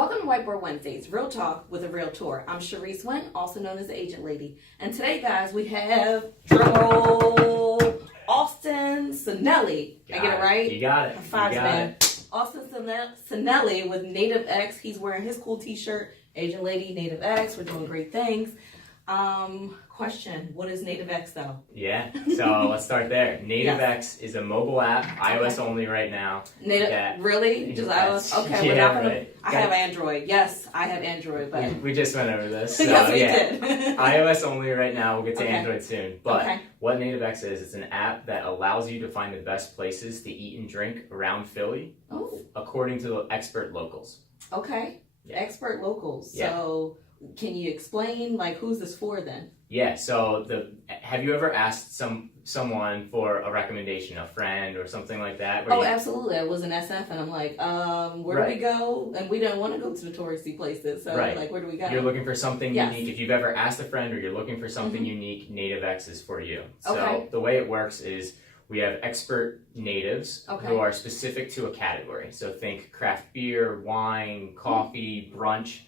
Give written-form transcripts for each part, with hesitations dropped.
Welcome to Whiteboard Wednesdays, Real Talk with a Realtor. I'm Sharice Wynn, also known as the Agent Lady. And today, guys, we have, drumroll, Austin Sinelli. I get it right? You got it. Five man. Austin Sinelli with NativX. He's wearing his cool t-shirt, Agent Lady, NativX. We're doing great things. Question, what is NativX though? Yeah, so let's start there. NativX is a mobile app, iOS only right now. Really? Just iOS? Okay, yeah, we're not gonna, right. I have Android. Yes, I have Android, but we just went over this. So, yes, we did. iOS only right now. We'll get to Android soon. But what NativX is, it's an app that allows you to find the best places to eat and drink around Philly, according to the expert locals. Okay, expert locals. So can you explain, like, who's this for then? Yeah, so have you ever asked someone for a recommendation, a friend or something like that? Absolutely. I was in SF and I'm like, where do we go? And we don't want to go to the touristy places, so like, where do we go? You're looking for something unique. If you've ever asked a friend or you're looking for something unique, NativX is for you. So the way it works is we have expert natives who are specific to a category. So think craft beer, wine, coffee, brunch.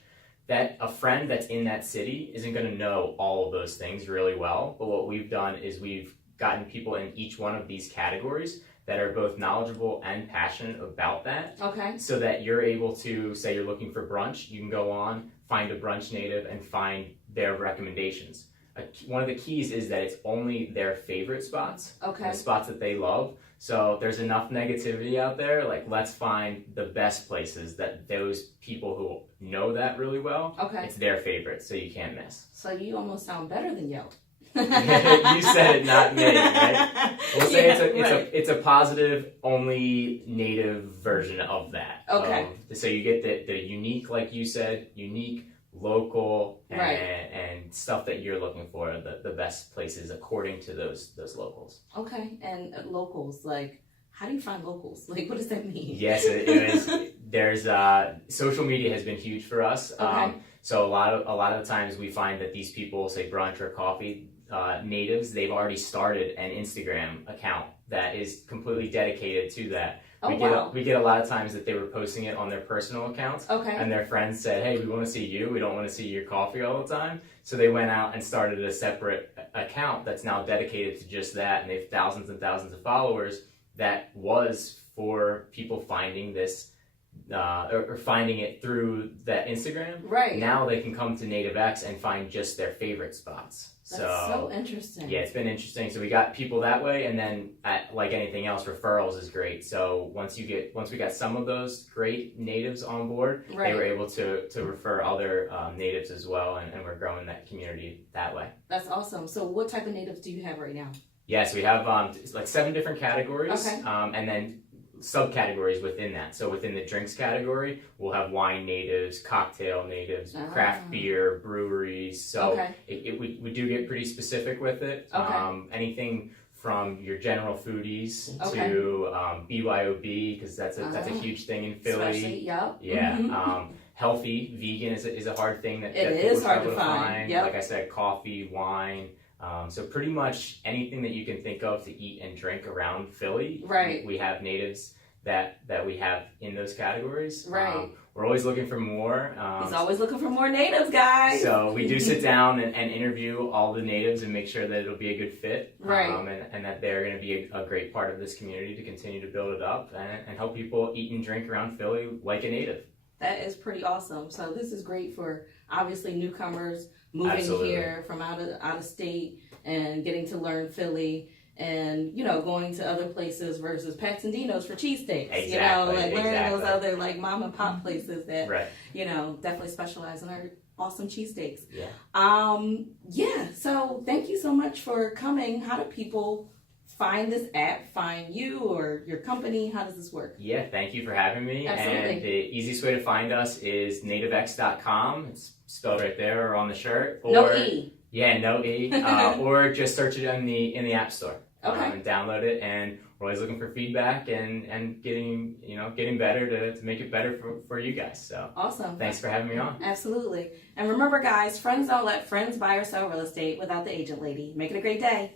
That a friend that's in that city isn't going to know all of those things really well. But what we've done is we've gotten people in each one of these categories that are both knowledgeable and passionate about that. So that you're able to, say you're looking for brunch, you can go on, find a brunch native and find their recommendations. One of the keys is that it's only their favorite spots, the spots that they love. So there's enough negativity out there, like let's find the best places that those people who know that really well, it's their favorite, so you can't miss. So you almost sound better than Yelp. You said it, not me, right? We'll say it's a positive, only native version of that. So you get the unique, like you said, unique, local, and stuff that you're looking for, the best places according to those locals. And locals, like, how do you find locals? Like, what does that mean? Yes, it is. There's social media has been huge for us. So a lot of the times we find that these people, say brunch or coffee natives, they've already started an Instagram account that is completely dedicated to that. We get a lot of times that they were posting it on their personal accounts, and their friends said, hey, we want to see you, we don't want to see your coffee all the time. So they went out and started a separate account that's now dedicated to just that, and they have thousands and thousands of followers that was for people finding this, or finding it through that Instagram. Now they can come to NativX and find just their favorite spots. That's so interesting. Yeah, it's been interesting. So we got people that way, and then like anything else, referrals is great. So once we got some of those great natives on board, they were able to refer other natives as well, and we're growing that community that way. That's awesome. So what type of natives do you have right now? Yes, we have like 7 different categories, and then subcategories within that. So within the drinks category, we'll have wine natives, cocktail natives, craft beer, breweries. So we do get pretty specific with it. Anything from your general foodies to BYOB, because that's a huge thing in Philly. Healthy vegan is a hard thing that people struggle to find. Like I said, coffee, wine. So pretty much anything that you can think of to eat and drink around Philly, we have natives that we have in those categories. We're always looking for more. He's always looking for more natives, guys. So we do sit down and interview all the natives and make sure that it'll be a good fit, and that they're going to be a great part of this community to continue to build it up and help people eat and drink around Philly like a native. That is pretty awesome. So this is great for obviously newcomers moving here from out of state and getting to learn Philly, and going to other places versus Pat's and Dino's for cheesesteaks. Learning those other like mom and pop places that definitely specialize in our awesome cheesesteaks. So thank you so much for coming. How do people find this app, find you or your company? How does this work? Yeah, thank you for having me. Absolutely. And the easiest way to find us is nativx.com. It's spelled right there or on the shirt. Or, no E. Yeah, no E. Or just search it in the App Store. And download it. And we're always looking for feedback and getting better to make it better for you guys. So awesome. Thanks for having me on. Absolutely. And remember, guys, friends don't let friends buy or sell real estate without the agent lady. Make it a great day.